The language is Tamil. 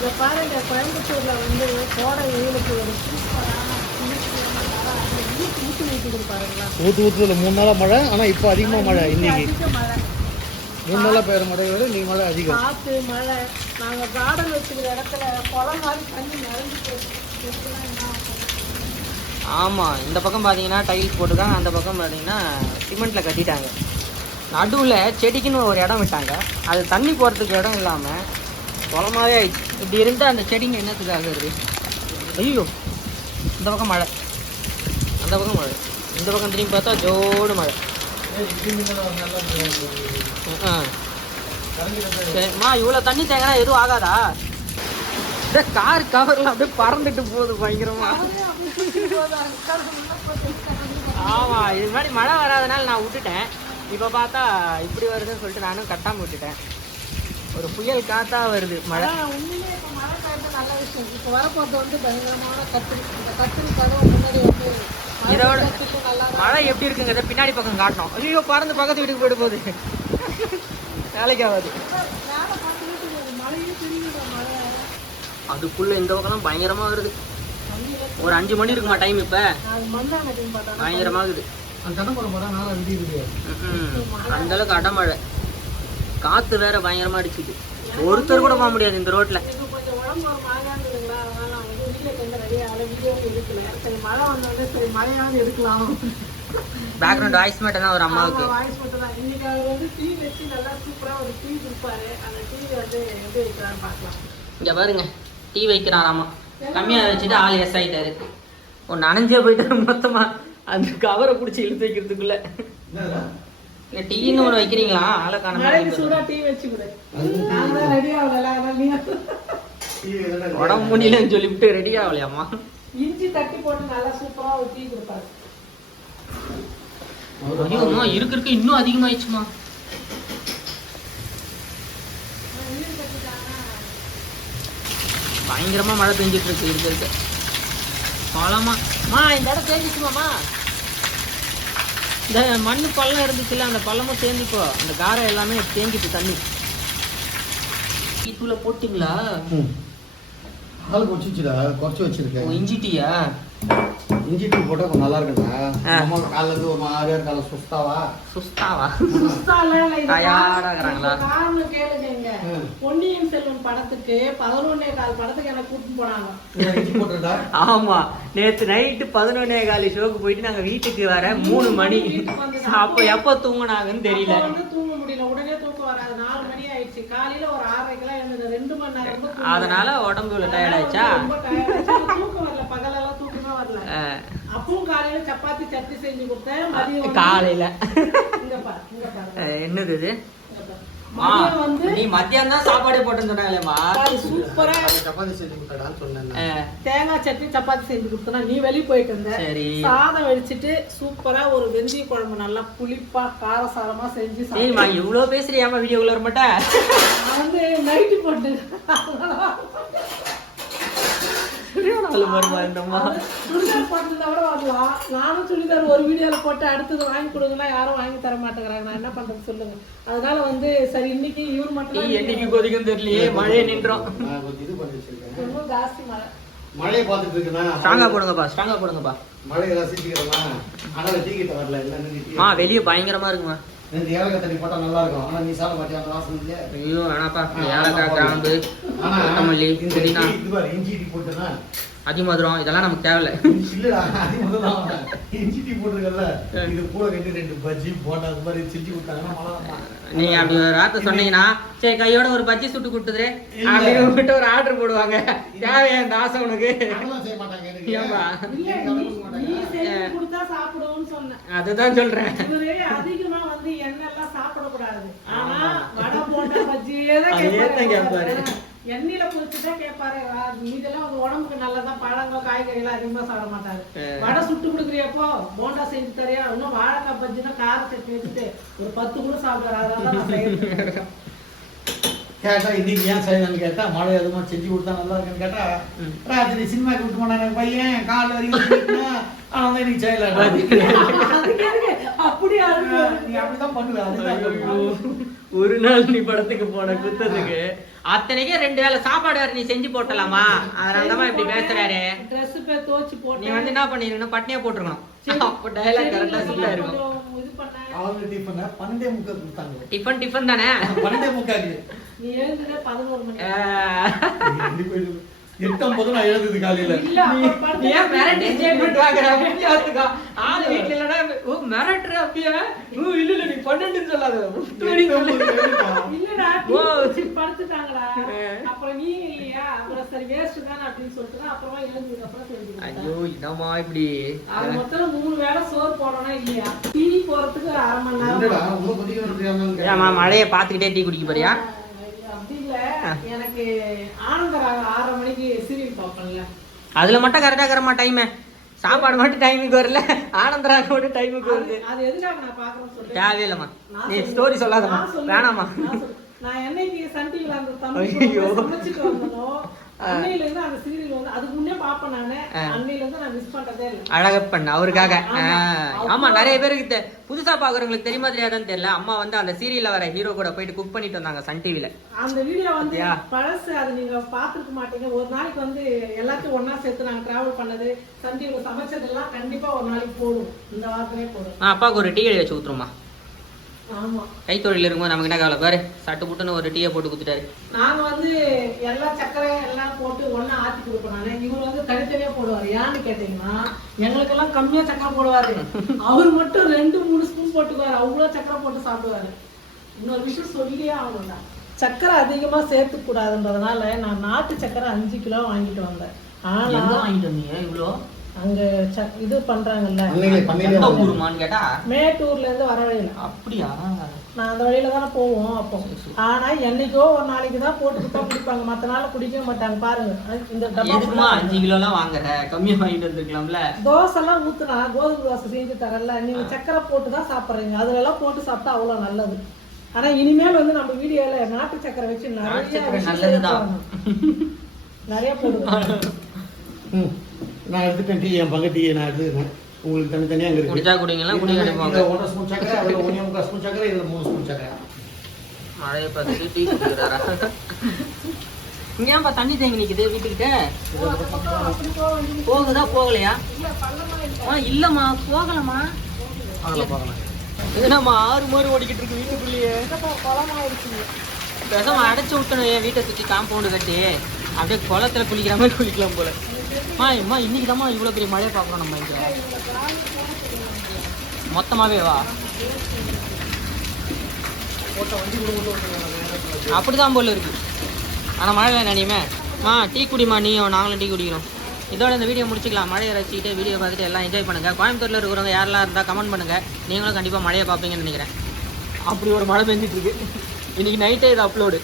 இதை பாருங்க, கோயம்புத்தூர்ல வந்து கோடை வெயிலுக்கு ஒரு ஊற்றுல 3 நாளாக மழை. ஆனால் இப்போ அதிகமாக மழை. இன்னைக்கு மழை 3 நாளாக பெய்கிற மழை விட இன்னைக்கு மழை அதிகம். காற்று மழை. நாங்கள் கார்டன் வச்சுக்கிற இடத்துல குளம் மாதிரி தண்ணி நிறைஞ்சு போயிடுச்சு. ஆமாம், இந்த பக்கம் பார்த்தீங்கன்னா டைல்ஸ் போட்டுருக்காங்க, அந்த பக்கம் பார்த்தீங்கன்னா சிமெண்ட்டில் கட்டிட்டாங்க. நடுவில் செடிக்குன்னு ஒரு இடம் விட்டாங்க, அது தண்ணி போகிறதுக்கு இடம் இல்லாமல் குளமாவே ஆயிடுச்சு. இப்படி இருந்தால் அந்த செடிங்க என்னத்துக்காக இருக்குது? ஐயோ, இந்த பக்கம் மழை, அந்த பக்கம் மழை, இந்த பக்கம் திரும்பி பார்த்தா ஜோடு மழை. சரிம்மா, இவ்வளோ தண்ணி தேங்கினா எதுவும் ஆகாதா? கார் கவர்லாம் அப்படியே பறந்துட்டு போகுது பயங்கரமா. ஆமாம், இது மாதிரி மழை வராதனால நான் விட்டுட்டேன். இப்போ பார்த்தா இப்படி வருதுன்னு சொல்லிட்டு நானும் கட்டாமல் விட்டுட்டேன். ஒரு புயல் காத்தா வருது மழை. உண்மையிலே இப்போ மழை காய்ச்சல் நல்ல விஷயம். இப்போ வரப்போது வந்து பயங்கரமான கத்திரி, இந்த கத்திரி பழம் முன்னாடி வந்து இதோட மழை எப்படி இருக்குங்கிறத பின்னாடி பக்கம் காட்டணும். ஐயோ, பறந்து பக்கத்து வீட்டுக்கு போயிட்டு போகுது, வேலைக்கு ஆகாது. மழையும் தெரியுது மழை. அதுக்குள்ள இந்த பக்கம்லாம் பயங்கரமா வருது. ஒரு 5 மணி இருக்குமா டைம்? இப்ப பயங்கரமாகுது. அந்த அளவுக்கு அடமழை, காத்து வேற பயங்கரமா அடிச்சுது. ஒருத்தர் கூட போக முடியாது இந்த ரோட்ல. பேக்ரவுண்ட் வாய்ஸ் மட்டும் தான் ஒரு அம்மாவுக்கு. இங்க பாருங்க, டீ வைக்கிறாராமா. கம்மியா வச்சுட்டு ஆள் எஸ் ஆயிட்டாரு. ஒன்னு நனைஞ்சே போயிட்டாரு மொத்தமா, அந்த கவரை பிடிச்சி இழுத்து வைக்கிறதுக்குள்ள. டீன்னு ஒண்ணு வைக்கிறீங்களா? ஆளை காண. உடம்பு முடியலன்னு சொல்லிவிட்டு ரெடி ஆகலையாமா? இஞ்சி தட்டி போட்டு நல்லா சூப்பரா ஒரு டீ கொடுப்பாரு. ஐயோம்மா, இருக்கு இன்னும் அதிகமாயிடுச்சுமா. பயங்கரமா மழை பெஞ்சிட்டு இருக்கு. இருக்கு பழமா இந்த இடம் சேர்ந்துச்சுமாமா. இந்த மண்ணு பள்ளம் இருந்துச்சுல்ல, அந்த பள்ளமும் சேர்ந்துப்போ அந்த காரை எல்லாமே தேங்கிட்டு தண்ணி. தூளை போட்டிங்களா? குறைச்சி வச்சிருக்கேன். இஞ்சி டீயா? இஞ்சி டீ போட்டா கொஞ்சம் நல்லா இருக்குண்ணா. காலைல இருந்து ஒரு மாதிரியா இருக்காங்க. சுஸ்தாவா தயாராகிறாங்களா? காரணம் கேளுங்க, பொன்னியின் செல்வன் படத்துக்கு 11:15 படத்துக்கு எனக்கு கூட்டிட்டு போனாங்க. ஆமா, நேத்து நைட்டு 11:15 ஷோக்கு போயிட்டு நாங்க வீட்டுக்கு வர 3 மணி. அப்ப எப்ப தூங்குனாங்கன்னு தெரியல. தூங்க முடியல, உடனே தூக்கம் வராது. 4 மணி ஆயிடுச்சு. காலையில ஒரு 6:30 எழுந்தது. 2 மணி நேரம் அதனால உடம்புல டயர்ட் ஆயிடுச்சா? தூக்கம் வரல, பகலெல்லாம் தூக்கமே வரல. அப்பவும் காலையில சப்பாத்தி சட்னி செஞ்சு கொடுத்தேன். மதியம் காலையில என்னது இது? நீ மத்தியானம் தான் சாப்பாடு போட்டுருந்தாங்களேம்மா. சூப்பரா சப்பாத்தி செஞ்சு கொடுத்தாடான்னு சொன்னேன். தேங்காய் சட்னி சப்பாத்தி செஞ்சு கொடுத்தா, நீ வெளியே போயிட்டு இருந்த. சாதம் வடிச்சிட்டு சூப்பரா ஒரு வெந்தய குழம்பு நல்லா புளிப்பா காரசாரமா செஞ்சு. சரிம்மா, இவ்வளவு பேசுறியாமா வீடியோக்குள்ள வர மாட்டேன். நான் வந்து நைட்டு போட்டு நானும் சுடிதார் ஒரு வீடியோல போட்டு அடுத்தது வாங்கி கொடுங்கன்னா யாரும் வாங்கி தர மாட்டேங்கிறாங்க. நான் என்ன பண்றது சொல்லுங்க. அதனால வந்து சரி, இன்னைக்கு இவர் மட்டும் என்னைக்கு கொதிக்கும் தெரியலையே, மழையை நின்றோம். ரொம்ப ஜாஸ்தி மழை. மழையை பார்த்துட்டு இருக்குண்ணா. ஸ்ட்ராங்கா போடுங்கப்பா. மழையை ரசிச்சுக்கிறோமா? ஆனா டீ கிட்ட வரல. வெளியே பயங்கரமா இருக்குமா. இந்த ஏலக்காய் தண்ணி போட்டா நல்லா இருக்கும். ஆனா நீ சாப்பிட மாட்டியா அந்த வாசனை இல்லையா? ஐயோ வேணாப்பா. ஏலக்காய், கிராம்பு, கொத்தமல்லி, புதினா, இஞ்சி டீ போட்டுனா அதிமதுரம் இதெல்லாம் நமக்கு தேவையில்ல. இல்லடா, அதிமதுரம் இஞ்சி டீ போட்டுருக்கல. இது கூட 2 பஜ்ஜி போட்டா அது மாதிரி செஞ்சு கொடுத்தாங்கன்னா நீங்க அப்படி ஒரு வார்த்தை சொன்னீங்கன்னா சரி கையோட ஒரு பஜ்ஜி சுட்டு கொடுத்துரு அப்படின்னு விட்டு ஒரு ஆர்டர் போடுவாங்க. தேவையா இந்த ஆசை உனக்கு? அதுதான் சொல்றேன். அதிகமா வந்து எண்ணெய் சாப்பிடக்கூடாது. ஆனா வடை போண்டா பஜ்ஜியே கேட்பாரு. எண்ணெயில பொரிச்சுதான் கேட்பாரு. இதெல்லாம் வந்து உடம்புக்கு நல்லதான். பழங்கள் காய்கறிகள் அதிகமா சாப்பிட மாட்டாரு. வடை சுட்டு கொடுக்குறியப்போ போண்டா செஞ்சு தரியா? இன்னும் வாழைக்காய் பஜ்ஜினா கார சட்னி வச்சுட்டு ஒரு 10 கூட சாப்பிடுறாரு. அதெல்லாம் கேட்டா இன்னைக்கு ஏன் செய்யணும்னு கேட்டா, மழை எதுவும் செஞ்சு கொடுத்தா நல்லா இருக்குன்னு கேட்டா, ராத்திரி சினிமாக்கு விட்டு போனாங்க பையன் கால் வரைக்கும். ஆனா இன்னைக்கு செய்யல. அப்படிதான் பண்ணுவேன். ஒரு நாள் நீ படத்துக்கு போன குத்தத்துக்கு அத்தனைக்கே 2 வேளை சாப்பாடு வேற நீ செஞ்சு போட்டலாமா? அதனாலதான் இப்படி பேசுறாரு. ட்ரெஸ் போய் தோச்சு போட்டு நீ வந்து என்ன பண்ணிருக்கணும், பட்னியா போட்டுருக்கணும். அப்போ டயலாக் கரெக்டா சூப்பரா இருக்கும். இது பண்ண அவங்க டிஃபன் 12:30 கொடுத்தாங்க. டிஃபன் தானே. 12:30 நீ எழுந்துட்டே 11 மணி 8:50 நான் எழுந்தது காலையில. இல்ல நீ ஏன் மிரட்டி ஸ்டேட்மெண்ட் வாங்குற? அப்படியாத்துக்கா ஆளு வீட்டுல இல்லடா. ஓ மிரட்டுற அப்படியே. இல்ல நீ 12 சொல்லாத. இல்லடா படுத்துட்டாங்கடா. அப்புறம் நீ இல்லையா, அப்புறம் சரி வேஸ்ட் தானே அப்படின்னு சொல்லிட்டு அப்புறமா எழுந்ததுக்கு அப்புறம் செஞ்சு. ஐயோ என்னமா இப்படி அது மொத்தம் 3 வேளை சோறு போடணும் இல்லையா? டிவி போறதுக்கு 1/2 மணி நேரம். ஏமா மழையை பாத்துக்கிட்டே டீ குடிக்க போறியா? அப்படி இல்ல, எனக்கு ஆனந்தராக 6:30 மணிக்கு சீரியல் பார்ப்பேன்ல, அதுல மட்டும் கரெக்டா இருக்கிறமா டைம். சாப்பாடு மட்டும் டைமுக்கு வரல, ஆனந்தராக மட்டும் டைமுக்கு வருது. அது எதுக்காக நான் பாக்குறேன்னு சொல்றேன். தேவையில்லம்மா, நீ ஸ்டோரி சொல்லாதம்மா, வேணாமா. நான் என்னைக்கு சன் டிவில அந்த தமிழ் சமைச்சிட்டு வந்தனோ அன்னையில இருந்து அந்த சீரியல் வந்து அதுக்கு முன்னே பாப்பேன் நானு. அன்னையில இருந்து நான் மிஸ் பண்றதே இல்ல. அழகப்பன் அவருக்காக. ஆமா, நிறைய பேருக்கு புதுசா பாக்குறவங்களுக்கு தெரியுமா தெரியாதான்னு தெரியல. அம்மா வந்து அந்த சீரியல்ல வர ஹீரோ கூட போயிட்டு குக் பண்ணிட்டு வந்தாங்க சன் டிவில. அந்த வீடியோ வந்து பழசு, அது நீங்க பாத்துக்க மாட்டீங்க. ஒரு நாளைக்கு வந்து எல்லாத்தையும் ஒன்னா சேர்த்து நாங்க டிராவல் பண்ணது, சன் டிவில சமைச்சதெல்லாம் கண்டிப்பா ஒரு நாளைக்கு போடும். இந்த வாரத்திலே போடும். அப்பாவுக்கு ஒரு டீ வச்சு ஊத்துருமா. ஆமா, கைத்தொழில் இருக்கும்போது நமக்கு என்ன கவலை பாரு. சட்டு புட்டுன்னு ஒரு டீயை போட்டு குத்துட்டாரு. நாங்க வந்து எல்லா சக்கரை எல்லாம் போட்டு ஒன்னா ஆத்தி கொடுப்போம். நானு இவர் வந்து தனித்தனியா போடுவாரு. ஏன்னு கேட்டீங்கன்னா எங்களுக்கு எல்லாம் கம்மியா சக்கரை போடுவாரு. அவர் மட்டும் 2-3 ஸ்பூன் போட்டுக்குவாரு. அவ்வளவு சக்கரை போட்டு சாப்பிடுவாரு. இன்னொரு விஷயம் சொல்லியே ஆகணும்டா, சக்கரை அதிகமா சேர்த்து கூடாதுன்றதுனால நான் நாட்டு சக்கரை 5 கிலோ வாங்கிட்டு வந்தேன். ஆனா வாங்கிட்டு வந்தீங்க இவ்வளோ? அங்க இது பண்றாங்கல்ல, கேட்டா மேட்டூர்ல இருந்து வர வழியில. அப்படியா? நான் அந்த வழியில தானே போவோம் அப்போ. ஆனா என்னைக்கோ ஒரு நாளைக்கு தான் போட்டுக்கிட்டா குடிப்பாங்க, மத்த நாள் குடிக்கவே மாட்டாங்க. பாருங்க, இந்த டப்பா 5 கிலோ எல்லாம் வாங்குற, கம்மியா வாங்கிட்டு வந்துருக்கலாம்ல. தோசை எல்லாம் ஊத்துனா கோதுமை தோசை செஞ்சு தரல, நீங்க சக்கரை போட்டு தான் சாப்பிடுறீங்க. அதுல எல்லாம் போட்டு சாப்பிட்டா அவ்வளவு நல்லது. ஆனா இனிமேல் வந்து நம்ம வீடியோல நாட்டு சக்கரை வச்சு நிறைய போடுவோம். நான் எடுத்துட்டேன் டீ, என் பங்கு டீ நான் எடுத்துக்கிறேன். உங்களுக்கு தனித்தனியா அங்க இருக்கு. குடிச்சா குடிங்களா, குடிக்க எடுப்பாங்க. 1 ஸ்பூன் சக்கரை, அதுல 1.25 ஸ்பூன் சக்கரை, இதுல 3 ஸ்பூன் சக்கரை. மழையை பார்த்துட்டு டீ குடிக்கிறாரா? இங்க ஏன்பா தண்ணி தேங்கி நிக்குது வீட்டுக்கிட்ட? போகுதா போகலையா? இல்லம்மா போகலம்மா. என்னம்மா 6 மாறு ஓடிக்கிட்டு இருக்கு வீட்டுக்குள்ளேயே? பேசாம அடைச்சு விட்டணும் என் வீட்டை சுற்றி காம்பவுண்டு கட்டி. அப்படியே குளத்துல குளிக்கிற மாதிரி குளிக்கலாம் போல. அம்மா இன்னைக்கு தாம்மா இவ்வளோ பெரிய மழையை பார்க்குறோம் நம்ம இங்கே. மொத்தமாகவே வா, அப்படிதான் போல இருக்கு. ஆனால் மழை நினையுமே. டீ குடிமா, நீயும் நாங்களும் டீ குடிக்கிறோம். இதோட இந்த வீடியோ முடிச்சுக்கலாம். மழையை ரசிச்சுட்டு வீடியோ பார்த்துட்டு எல்லாம் என்ஜாய் பண்ணுங்கள். கோயம்புத்தூரில் இருக்கிறவங்க யாரெல்லாம் இருந்தால் கமெண்ட் பண்ணுங்கள். நீங்களும் கண்டிப்பாக மழையை பார்ப்பீங்கன்னு நினைக்கிறேன். அப்படி ஒரு மழை பெஞ்சிட்டு இருக்கு. இன்னைக்கு நைட்டே இது அப்லோடு.